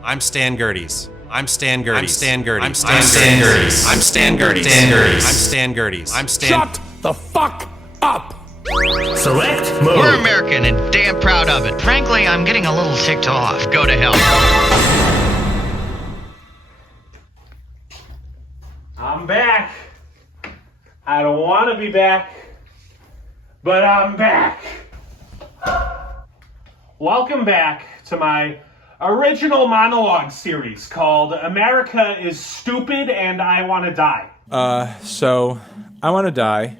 I'm Stan Gerties. I'm Stan Gerties. I'm Stan Gerties. I'm Stan Gerties. I'm Stan Gerties. I'm Stan Gerties. I'm Stan. Shut the fuck up! Select mode. We're American and damn proud of it. Frankly, I'm getting a little ticked off. Go to hell. I'm back. I don't want to be back, but I'm back. Welcome back to my original monologue series called America is Stupid and I Want to Die. So I want to die.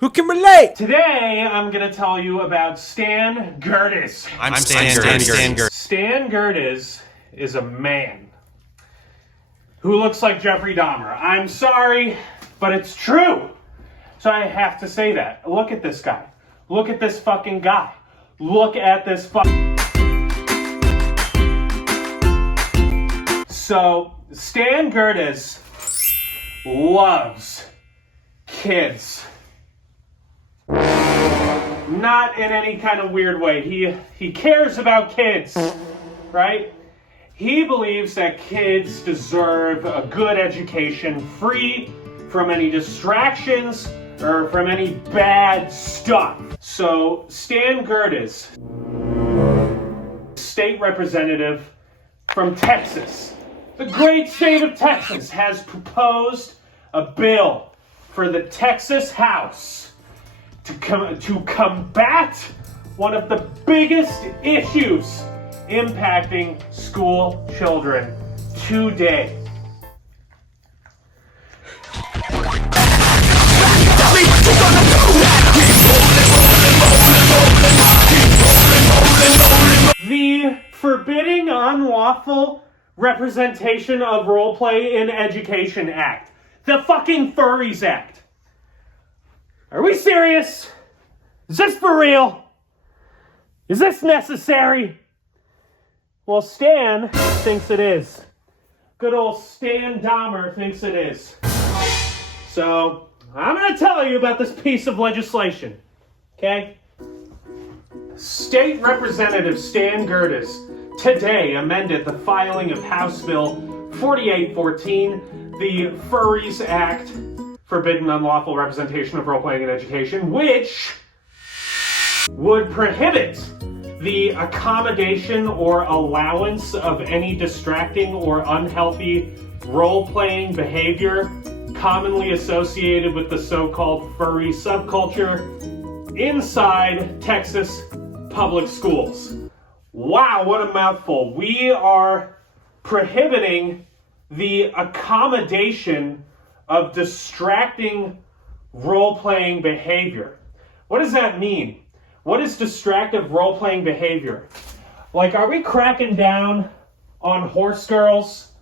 Who can relate? Today, I'm going to tell you about Stan Gerdes. I'm Stan Gerties. Stan Gerdes is a man who looks like Jeffrey Dahmer. I'm sorry, but it's true. So I have to say that. Look at this guy. Look at this fucking guy. Look at this So, Stan Gerdes loves kids. Not in any kind of weird way. He cares about kids, right? He believes that kids deserve a good education, free from any distractions or from any bad stuff. So, Stan Gerdes, state representative from Texas, the great state of Texas, has proposed a bill for the Texas House to combat one of the biggest issues impacting school children today. The Forbidding Unlawful Representation of Roleplay in Education Act. The fucking Furries Act. Are we serious? Is this for real? Is this necessary? Well, Stan thinks it is. Good old Stan Dahmer thinks it is. So, I'm going to tell you about this piece of legislation. Okay? State Representative Stan Gerdes today amended the filing of House Bill 4814, the Furries Act, Forbidden Unlawful Representation of Role-Playing in Education, which would prohibit the accommodation or allowance of any distracting or unhealthy role-playing behavior commonly associated with the so-called furry subculture inside Texas public schools. Wow, what a mouthful. We are prohibiting the accommodation of distracting role-playing behavior. What does that mean? What is distractive role-playing behavior? Like, are we cracking down on horse girls?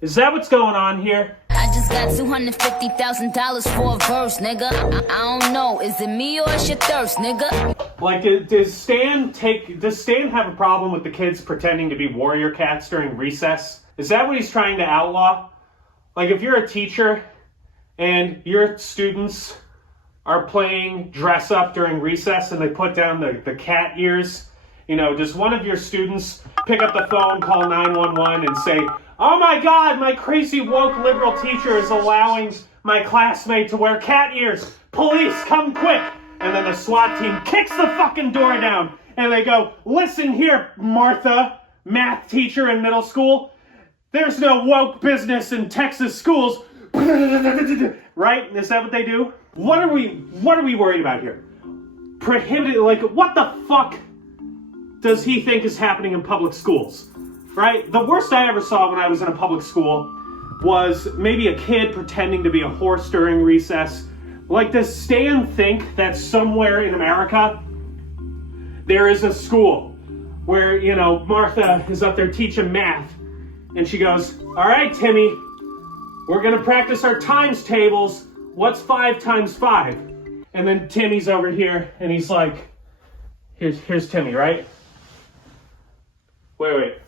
Is that what's going on here? I just got $250,000 for a verse, nigga. I don't know, is it me or is your thirst, nigga? Like, does Stan have a problem with the kids pretending to be warrior cats during recess? Is that what he's trying to outlaw? Like, if you're a teacher and your students are playing dress up during recess and they put down the cat ears, you know, does one of your students pick up the phone, call 911 and say, "Oh my God, my crazy woke liberal teacher is allowing my classmate to wear cat ears. Police, come quick." And then the SWAT team kicks the fucking door down and they go, "Listen here, Martha, math teacher in middle school. There's no woke business in Texas schools." Right? Is that what they do? What are we worried about here? Prohibited, like, what the fuck does he think is happening in public schools? Right? The worst I ever saw when I was in a public school was maybe a kid pretending to be a horse during recess. Like, does Stan think that somewhere in America there is a school where, you know, Martha is up there teaching math and she goes, "All right, Timmy, we're going to practice our times tables. What's 5 times 5? And then Timmy's over here and he's like, here's Timmy, right? Wait.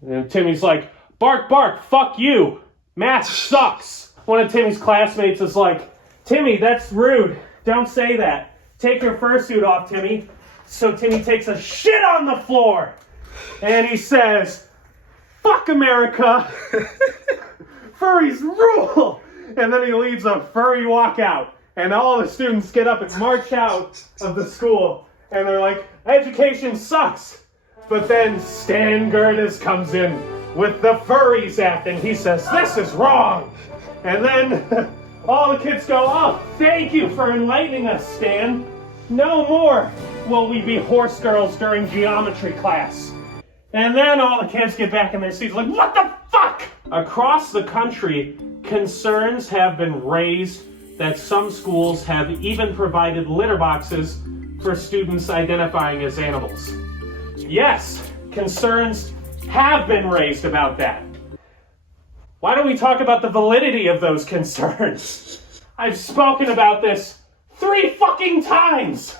And then Timmy's like, "Bark, bark, fuck you. Math sucks." One of Timmy's classmates is like, "Timmy, that's rude. Don't say that. Take your fursuit off, Timmy." So Timmy takes a shit on the floor. and he says, "Fuck America, furries rule," and then he leads a furry walkout, and all the students get up and march out of the school, and they're like, "Education sucks." But then Stan Gerdes comes in with the Furries Act, and he says, "This is wrong." And then all the kids go, "Oh, thank you for enlightening us, Stan. No more will we be horse girls during geometry class." And then all the kids get back in their seats like, "What the fuck?" Across the country, concerns have been raised that some schools have even provided litter boxes for students identifying as animals. Yes, concerns have been raised about that. Why don't we talk about the validity of those concerns? I've spoken about this 3 fucking times.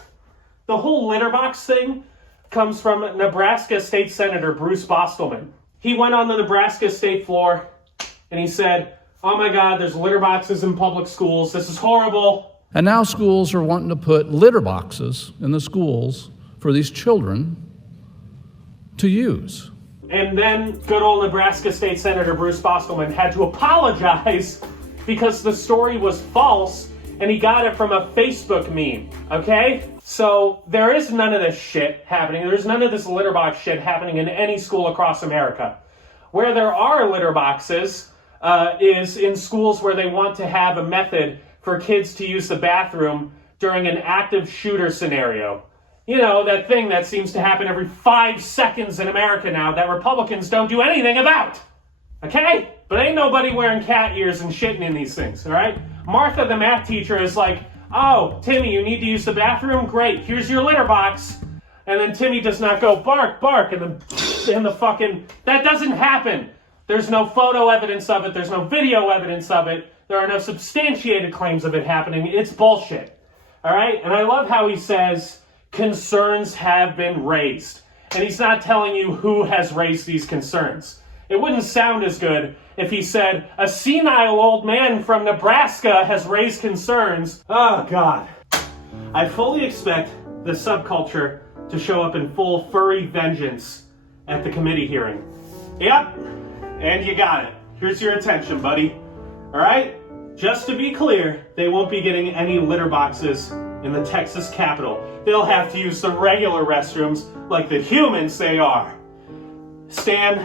The whole litter box thing comes from Nebraska State Senator Bruce Bostelman. He went on the Nebraska state floor and he said, "Oh my God, there's litter boxes in public schools. This is horrible." And now schools are wanting to put litter boxes in the schools for these children to use. And then good old Nebraska State Senator Bruce Bostelman had to apologize because the story was false and he got it from a Facebook meme, okay? So there is none of this shit happening. There's none of this litter box shit happening in any school across America. Where there are litter boxes is in schools where they want to have a method for kids to use the bathroom during an active shooter scenario. You know, that thing that seems to happen every 5 seconds in America now that Republicans don't do anything about. Okay? But ain't nobody wearing cat ears and shitting in these things, all right? Martha, the math teacher, is like, "Oh, Timmy, you need to use the bathroom? Great, here's your litter box." And then Timmy does not go, "Bark, bark," and the fucking... That doesn't happen. There's no photo evidence of it. There's no video evidence of it. There are no substantiated claims of it happening. It's bullshit, all right? And I love how he says, concerns have been raised. And he's not telling you who has raised these concerns. It wouldn't sound as good if he said, "A senile old man from Nebraska has raised concerns." Oh, God. I fully expect the subculture to show up in full furry vengeance at the committee hearing. Yep, and you got it. Here's your attention, buddy. All right? Just to be clear, they won't be getting any litter boxes in the Texas Capitol. They'll have to use the regular restrooms like the humans they are. Stan,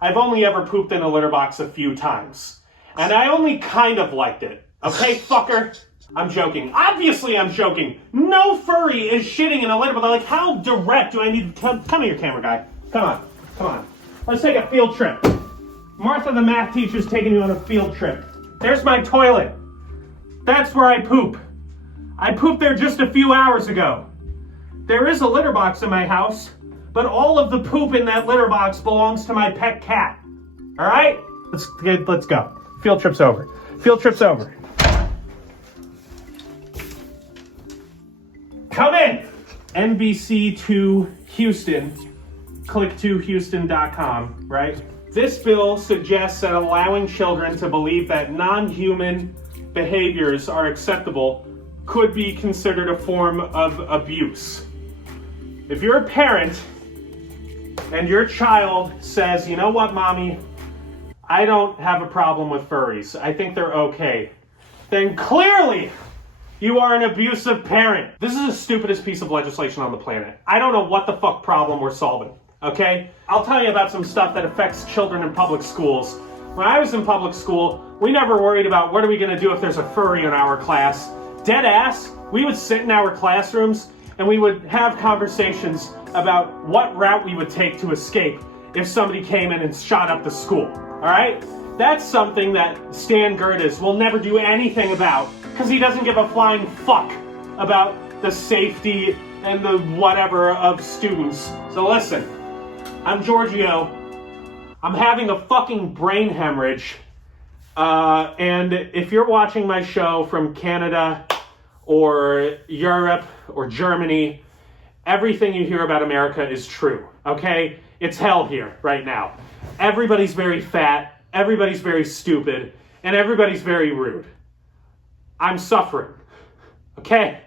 I've only ever pooped in a litter box a few times. And I only kind of liked it. Okay, fucker? I'm joking. Obviously I'm joking. No furry is shitting in a litter box. Like, how direct do I need to... Come here, camera guy. Come on. Let's take a field trip. Martha, the math teacher's taking you on a field trip. There's my toilet. That's where I poop. I pooped there just a few hours ago. There is a litter box in my house, but all of the poop in that litter box belongs to my pet cat. All right? Let's go. Field trip's over. Come in. NBC to Houston. Click to Houston.com, right? This bill suggests that allowing children to believe that non-human behaviors are acceptable could be considered a form of abuse. If you're a parent and your child says, "You know what, mommy, I don't have a problem with furries. I think they're okay," then clearly you are an abusive parent. This is the stupidest piece of legislation on the planet. I don't know what the fuck problem we're solving, okay? I'll tell you about some stuff that affects children in public schools. When I was in public school, we never worried about what are we gonna do if there's a furry in our class. Dead ass, we would sit in our classrooms and we would have conversations about what route we would take to escape if somebody came in and shot up the school, all right? That's something that Stan Gerdes will never do anything about because he doesn't give a flying fuck about the safety and the whatever of students. So listen, I'm Giorgio. I'm having a fucking brain hemorrhage. And if you're watching my show from Canada or Europe or Germany, everything you hear about America is true, okay? It's hell here right now. Everybody's very fat, everybody's very stupid, and everybody's very rude. I'm suffering, okay?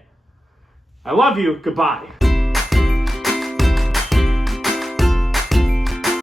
I love you, goodbye.